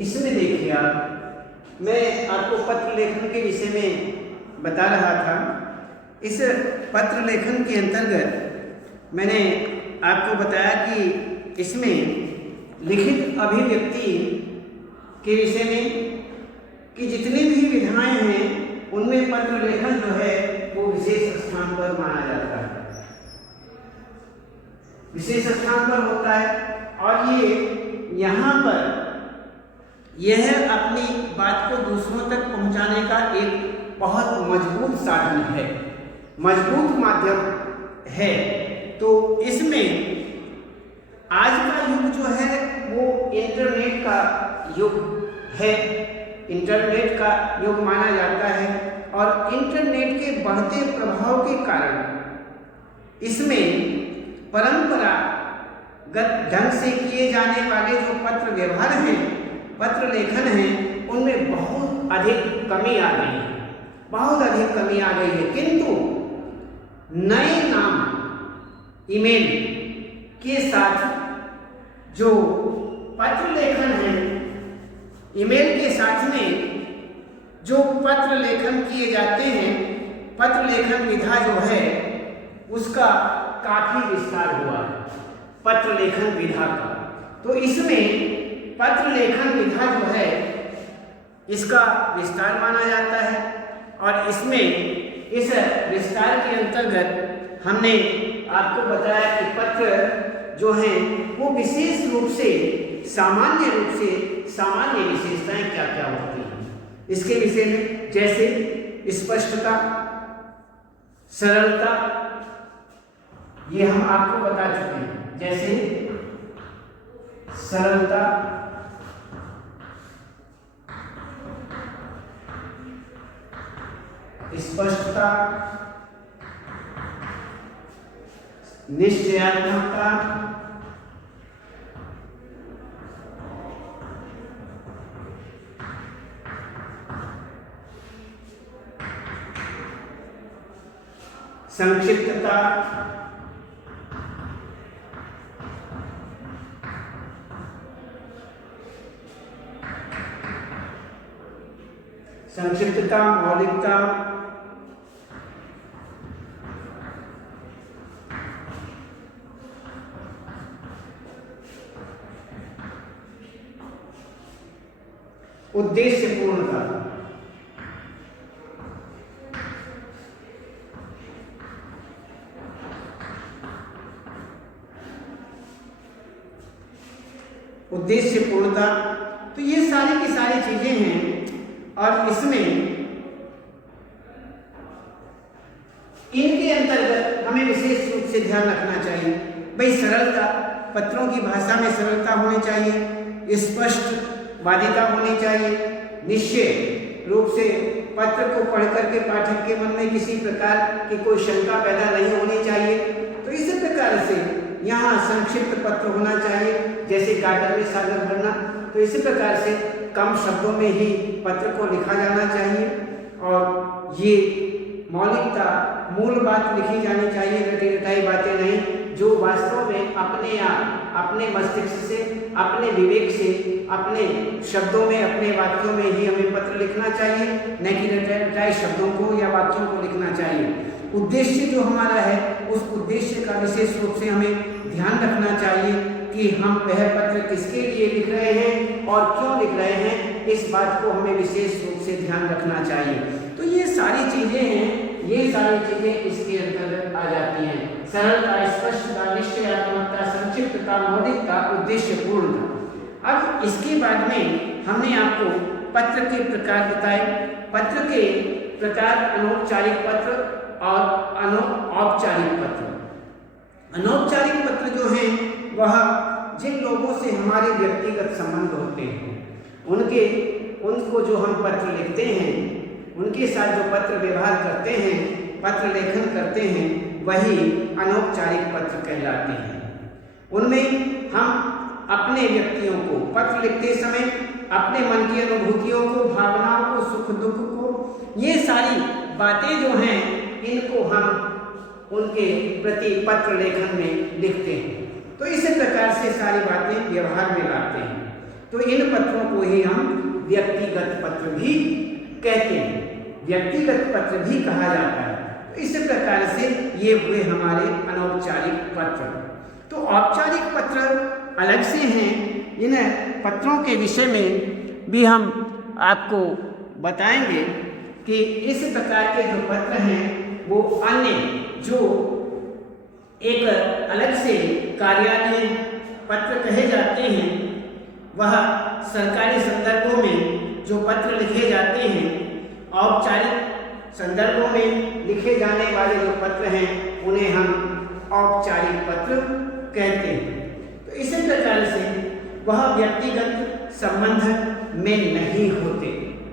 इसमें देखिए आप, मैं आपको पत्र लेखन के विषय में बता रहा था। इस पत्र लेखन के अंतर्गत मैंने आपको बताया कि इसमें लिखित अभिव्यक्ति के विषय में कि जितनी भी विधाएं हैं उनमें पत्र लेखन जो है वो विशेष स्थान पर माना जाता है, विशेष स्थान पर होता है। और ये यहाँ पर यह अपनी बात को दूसरों तक पहुँचाने का एक बहुत मजबूत साधन है, मजबूत माध्यम है। तो इसमें आज का युग जो है वो इंटरनेट का युग है, इंटरनेट का युग माना जाता है। और इंटरनेट के बढ़ते प्रभाव के कारण इसमें परंपरागत ढंग से किए जाने वाले जो पत्र व्यवहार हैं, पत्र लेखन हैं, उनमें बहुत अधिक कमी आ गई है, बहुत अधिक कमी आ गई है। किंतु नए नाम ईमेल के साथ जो पत्र लेखन है, ईमेल के साथ में जो पत्र लेखन किए जाते हैं, पत्र लेखन विधा जो है उसका काफी विस्तार हुआ है, पत्र लेखन विधा का। तो इसमें पत्र लेखन विधा जो है इसका विस्तार माना जाता है। और इसमें इस विस्तार के अंतर्गत हमने आपको बताया कि पत्र जो हैं वो विशेष रूप से सामान्य विशेषताएं क्या क्या होती हैं इसके विषय में, जैसे स्पष्टता, सरलता, ये हम आपको बता चुके हैं। जैसे सरलता, स्पष्टता, निश्चयात्मकता, संक्षिप्तता, मौलिकता, उद्देश्यपूर्णता, तो ये सारी की सारी चीजें हैं। और इसमें इनके अंतर्गत हमें विशेष रूप से ध्यान रखना चाहिए। भाई सरलता, पत्रों की भाषा में सरलता होनी चाहिए, स्पष्टवादिता होनी चाहिए, निश्चय रूप से पत्र को पढ़ करके पाठक के मन में किसी प्रकार की कोई शंका पैदा नहीं होनी चाहिए। तो इसी प्रकार से यहाँ संक्षिप्त पत्र होना चाहिए, जैसे गागर में सागर भरना। तो इसी प्रकार से कम शब्दों में ही पत्र को लिखा जाना चाहिए। और ये मौलिकता, मूल बात लिखी जानी चाहिए, रटी रटाई बातें नहीं, जो वास्तव में अपने आप, अपने मस्तिष्क से, अपने विवेक से, अपने शब्दों में, अपने वाक्यों में ही हमें पत्र लिखना चाहिए, न कि रटाई रटाई शब्दों को या वाक्यों को लिखना चाहिए। उद्देश्य जो हमारा है, उस उद्देश्य का विशेष रूप से हमें ध्यान रखना चाहिए कि हम वह पत्र किसके लिए लिख रहे हैं और क्यों लिख रहे हैं, इस बात को हमें विशेष रूप से ध्यान रखना चाहिए। तो ये सारी चीजें हैं, ये सारी चीजें इसके अंतर्गत आ जाती हैं। सरलता, स्पष्टता, निश्चयात्मकता, संक्षिप्तता, मौलिकता, उद्देश्यपूर्णता। अब इसके बाद में हमने आपको पत्र के प्रकार बताए। पत्र के प्रकार अनौपचारिक पत्र और अनौपचारिक पत्र। अनौपचारिक पत्र जो हैं वह जिन लोगों से हमारे व्यक्तिगत संबंध होते हैं, उनको जो हम पत्र लिखते हैं, उनके साथ जो पत्र व्यवहार करते हैं, पत्र लेखन करते हैं, वही अनौपचारिक पत्र कहलाते हैं। उनमें हम अपने व्यक्तियों को पत्र लिखते समय अपने मन की अनुभूतियों को, भावनाओं को, सुख दुख को, ये सारी बातें जो हैं इनको हम उनके प्रति पत्र लेखन में लिखते हैं। तो इसी प्रकार से सारी बातें व्यवहार में लाते हैं। तो इन पत्रों को ही हम व्यक्तिगत पत्र भी कहते हैं, व्यक्तिगत पत्र भी कहा जाता है। तो इस प्रकार से ये हुए हमारे अनौपचारिक पत्र। तो औपचारिक पत्र अलग से हैं। इन पत्रों के विषय में भी हम आपको बताएंगे कि इस प्रकार के जो पत्र हैं वो अन्य जो एक अलग से कार्यालय पत्र कहे जाते हैं, वह सरकारी संदर्भों में जो पत्र लिखे जाते हैं, औपचारिक संदर्भों में लिखे जाने वाले जो पत्र हैं उन्हें हम औपचारिक पत्र कहते हैं। तो इसी प्रकार से वह व्यक्तिगत संबंध में नहीं होते,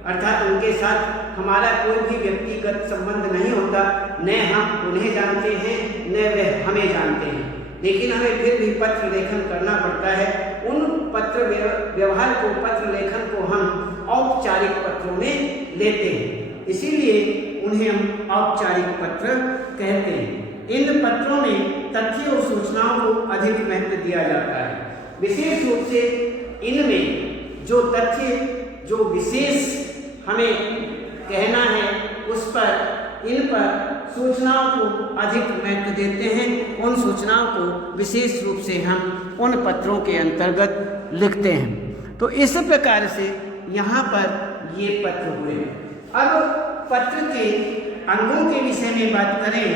अर्थात उनके साथ हमारा कोई भी व्यक्तिगत संबंध नहीं होता, न हम उन्हें जानते हैं न वे हमें जानते हैं, लेकिन हमें फिर भी पत्र लेखन करना पड़ता है। उन पत्र व्यवहार को, पत्र लेखन को हम औपचारिक पत्रों में लेते हैं, इसीलिए उन्हें हम औपचारिक पत्र कहते हैं। इन पत्रों में तथ्य और सूचनाओं को अधिक महत्व दिया जाता है। विशेष रूप से इनमें जो तथ्य, जो विशेष हमें कहना है उस पर, इन पर सूचनाओं को अधिक महत्व देते हैं। उन सूचनाओं को विशेष रूप से हम उन पत्रों के अंतर्गत लिखते हैं। तो इस प्रकार से यहाँ पर ये पत्र हुए। अब पत्र के अंगों के विषय में बात करें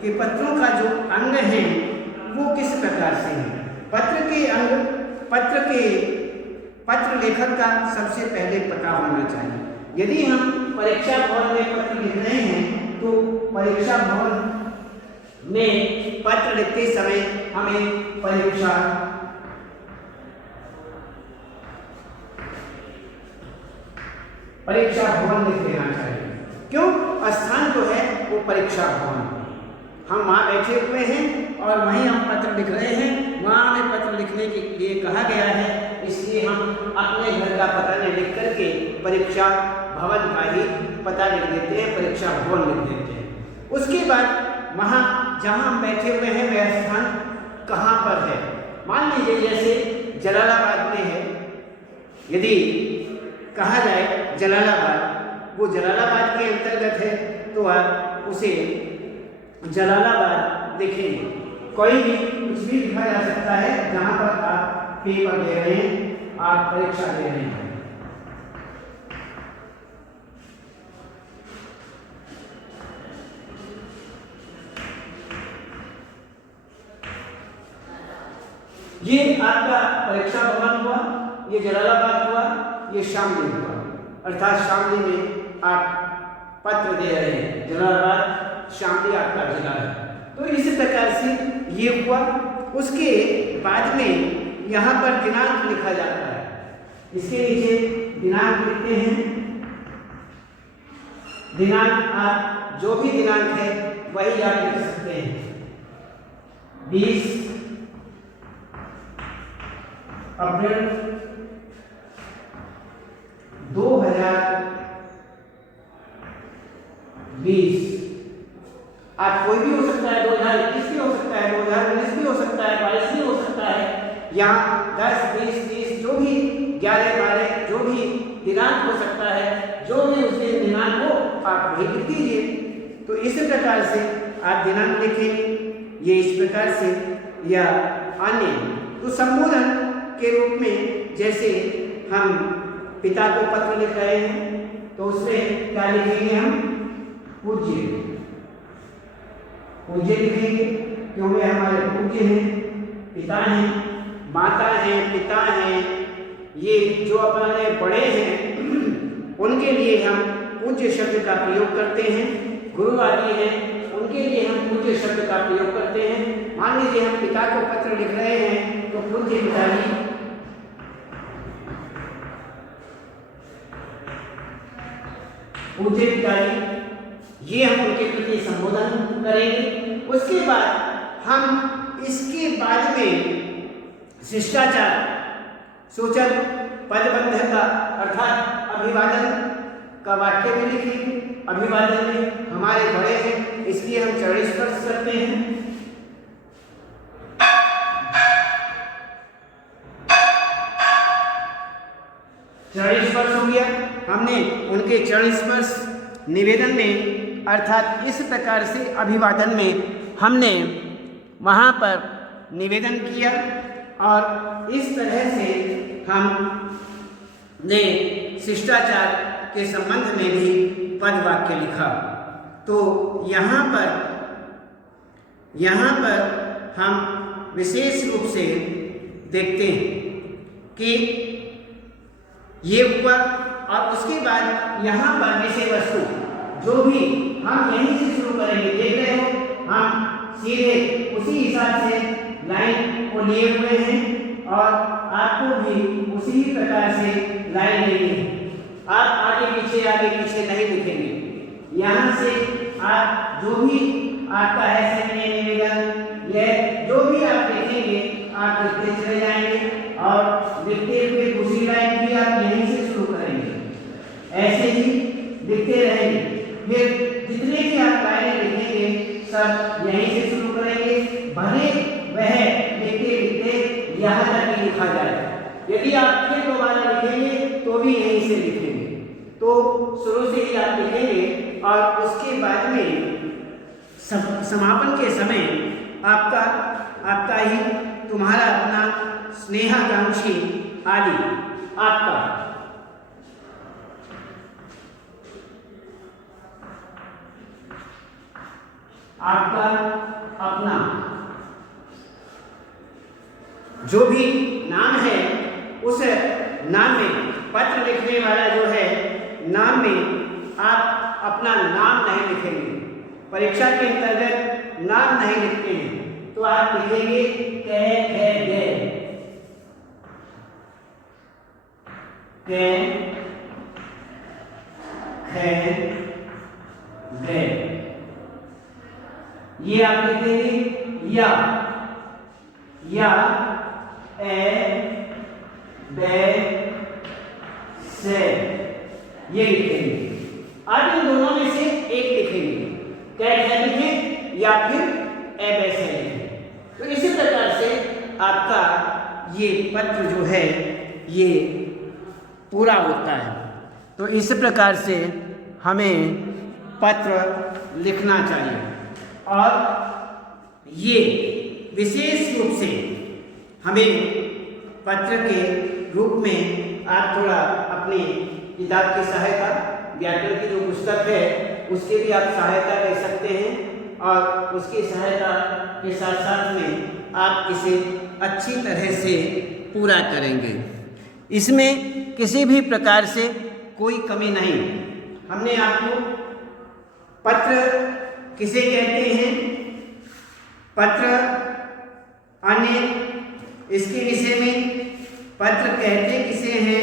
कि पत्रों का जो अंग है वो किस प्रकार से है। पत्र के अंग, पत्र लेखक का सबसे पहले पता होना चाहिए। यदि हम परीक्षा भवन में पत्र लिख रहे हैं तो परीक्षा भवन में पत्र लिखते समय हमें परीक्षा भवन लिख देना चाहिए। क्यों? स्थान जो है वो परीक्षा भवन, हम वहाँ बैठे हुए हैं और वहीं हम पत्र लिख रहे हैं, वहाँ हमें पत्र लिखने के लिए कहा गया है, इसलिए हम अपने घर का पता नहीं लिख करके परीक्षा भवन का ही पता लिख देते हैं, परीक्षा भवन लिख देते हैं। उसके बाद वहाँ जहाँ हम बैठे हुए हैं वह स्थान कहाँ पर है। मान लीजिए जैसे जलालाबाद में है, यदि कहा जाए जलालाबाद, वो जलालाबाद के अंतर्गत है, तो आप उसे जलालाबाद लिखेंगे। कोई भी कुछ भी लिखा जा सकता है जहाँ पर आप पेपर दे रहे हैं, आप परीक्षा दे रहे हैं। ये आपका परीक्षा भवन हुआ, ये जलालाबाद हुआ, ये शामली हुआ, अर्थात शामली में आप पत्र दे रहे हैं, जलालाबाद शामली आपका जिला है। तो इस प्रकार से ये हुआ। उसके बाद में यहाँ पर दिनांक लिखा जाता है, इसके नीचे दिनांक लिखते हैं। दिनांक आप जो भी दिनांक है वही आप लिख सकते हैं। 20 अप्रैल 2020। आज कोई भी हो सकता है, 2021 भी हो सकता है, 2019 भी हो सकता है, 22 भी हो सकता है, या 10, 20, 30 जो भी 11, 12 जो भी दिनांक हो सकता है, जो भी उस दिन दिनांक हो आप वही लिख दीजिए। तो इस प्रकार से आप दिनांक लिखेंगे, ये इस प्रकार से, या अन्य तो संबोधन के रूप में जैसे हम पिता को पत्र लिख रहे हैं तो उसमें क्या लिखेंगे हम? पूज्य, पूज्य लिखेंगे, क्यों वे हमारे पूज्य हैं, पिता हैं, माता हैं, पिता हैं, ये जो अपने बड़े हैं उनके लिए हम पूज्य शब्द का प्रयोग करते हैं। गुरु आदि हैं उनके लिए हम पूज्य शब्द का प्रयोग करते हैं। मान लीजिए हम पिता को पत्र लिख रहे हैं तो पूज्य पिताजी, पूज्य पिताजी, ये हम उनके प्रति संबोधन करेंगे। उसके बाद हम इसके बाद में शिष्टाचार सूचक पदबंध का अर्थात अभिवादन का वाक्य भी लिखेंगे। अभिवादन में हमारे बड़े हैं इसलिए हम चरण स्पर्श करते हैं। चरण स्पर्श हो गया। हमने उनके चरण स्पर्श निवेदन में अर्थात इस प्रकार से अभिवादन में हमने वहाँ पर निवेदन किया और इस तरह से हमने शिष्टाचार के संबंध में भी पद वाक्य लिखा। तो यहाँ पर हम विशेष रूप से देखते हैं कि ये हुआ और उसके बाद यहाँ पर विषय वस्तु जो भी हम यहीं से शुरू करेंगे, देख रहे हो हम सीधे उसी हिसाब से लाइन को लिए हुए हैं और आपको भी उसी प्रकार से लाइन लेनी है। आप आगे पीछे नहीं लिखेंगे। यहाँ से आप जो भी आपका है सैन्य निवेदन, यह जो भी आप लिखेंगे आप लिखते चले जाएंगे और लिखते हुए दूसरी लाइन भी आप यहीं से शुरू करेंगे। ऐसे ही लिखते रहेंगे। फिर जितने भी आप लाइनें लिखेंगे सब यहीं से शुरू करेंगे, भले वह लिखते लिखते यहाँ तक ही लिखा जाए। यदि आप फिर दोबारा लिखेंगे तो भी यहीं से लिखेंगे। तो शुरू से ही आप लिखेंगे और उसके बाद में समापन के समय आपका ही तुम्हारा अपना स्नेहाकांक्षी आदि आपका अपना जो भी नाम है उस नाम में पत्र लिखने वाला जो है नाम में आप अपना नाम नहीं लिखेंगे। परीक्षा के अंतर्गत नाम नहीं लिखते हैं तो आप लिखेंगे ये आप लिखेंगे या से ये लिखेंगे। आप इन दोनों में से एक लिखेंगे, कैसे लिखें या फिर ऐसे लिखें। तो इसी प्रकार से आपका ये पत्र जो है ये पूरा होता है। तो इस प्रकार से हमें पत्र लिखना चाहिए और ये विशेष रूप से हमें पत्र के रूप में आप थोड़ा अपनी किताब की सहायता, व्याकरण की जो पुस्तक है उसके भी आप सहायता ले सकते हैं और उसकी सहायता के साथ साथ में आप इसे अच्छी तरह से पूरा करेंगे। इसमें किसी भी प्रकार से कोई कमी नहीं। हमने आपको पत्र किसे कहते हैं, पत्र अन्य इसके विषय में, पत्र कहते किसे हैं,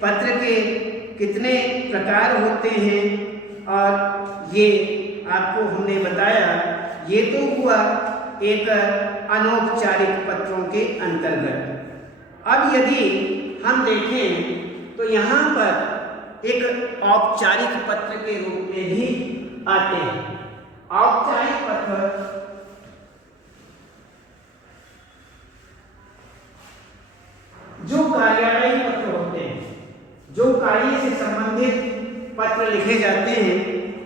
पत्र के कितने प्रकार होते हैं और ये आपको हमने बताया। ये तो हुआ एक अनौपचारिक पत्रों के अंतर्गत। अब यदि हम देखें तो यहाँ पर एक औपचारिक पत्र के रूप में भी आते हैं। औपचारिक पत्र जो कार्यालयी पत्र होते हैं, जो कार्य से संबंधित पत्र लिखे जाते हैं,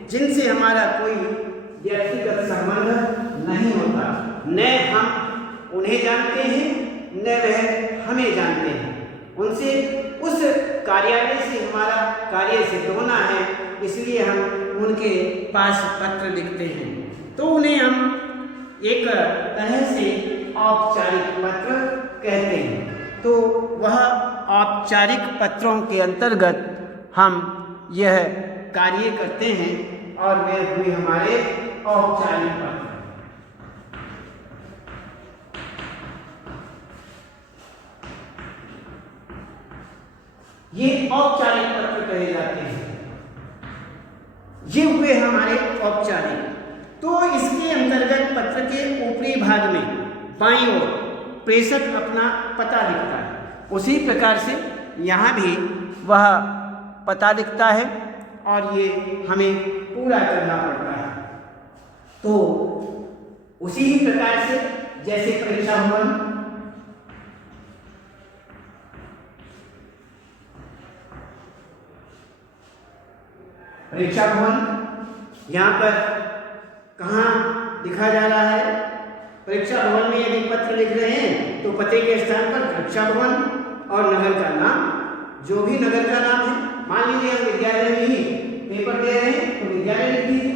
जिनसे हमारा कोई व्यक्तिगत संबंध नहीं होता, न हम उन्हें जानते हैं न वह हमें जानते हैं। उनसे उस कार्यालय से हमारा कार्य सिद्ध होना है, इसलिए हम उनके पास पत्र लिखते हैं। तो उन्हें हम एक तरह से औपचारिक पत्र कहते हैं। तो वह औपचारिक पत्रों के अंतर्गत हम यह कार्य करते हैं और वे हुए हमारे औपचारिक पत्र। ये औपचारिक पत्र कहे जाते हैं। ये हुए हमारे औपचारिक। तो इसके अंतर्गत पत्र के ऊपरी भाग में बाईं ओर प्रेषक अपना पता लिखता है। उसी प्रकार से यहाँ भी वह पता लिखता है और ये हमें पूरा करना पड़ता है। तो उसी ही प्रकार से जैसे परीक्षा भवन, परीक्षा भवन यहाँ पर कहाँ लिखा जा रहा है? परीक्षा भवन में यदि पत्र लिख रहे हैं तो पते के स्थान पर परीक्षा भवन और नगर का नाम, जो भी नगर का नाम है। मान लीजिए हम विद्यालय में ही पेपर दे रहे हैं तो विद्यालय लिख दीजिए।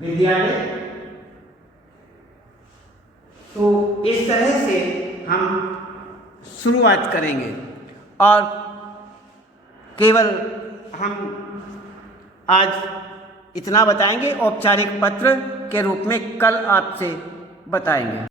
विद्यालय। तो इस तरह से हम शुरुआत करेंगे और केवल हम आज इतना बताएंगे, औपचारिक पत्र के रूप में कल आपसे बताएंगे।